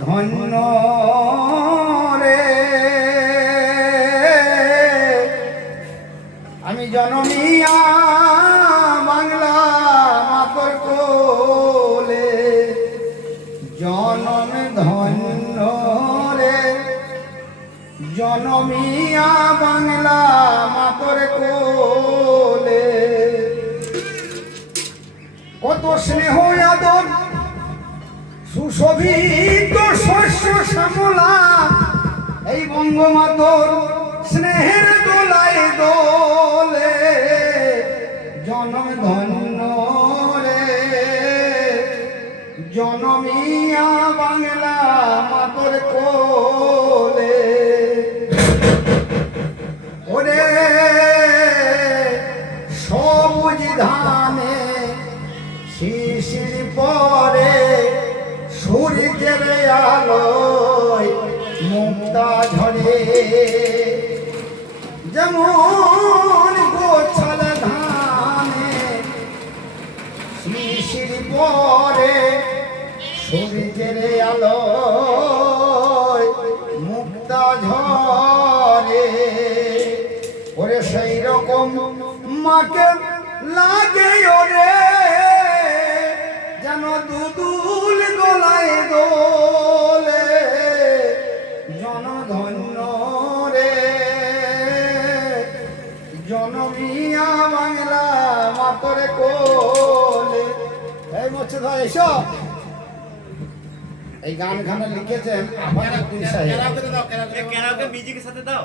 ধন্য রে আমি জনমিয়া বাংলা মাতর কোলে জনম ধন্য রে জনমিয়া বাংলা মাতর কোলে কত স্নেহ আদর সুশোভিত শস্য শ্যামলা এই বঙ্গমাতর স্নেহের দোলায় দোলে জনম ধন্য রে জনমিয়া বাংলা মাতর কোলে ওরে সবুজ ধানে শিশির পরে সূর্যের আলোয় মুক্তা ঝরে যেমন গোছাল ধানে শিশির পরে সূর্যের আলোয় মুক্তা ঝরে ওরে সেই রকম মাকে লাগে ওরে যেন দুদুল দোলায় দোলে জনধন্য রে জনমিয়া বাংলা মাতর কোলে। এই মচ্ছে ধর এসো এই গানখানা লিখেছেন মিউজিকের সাথে দাও।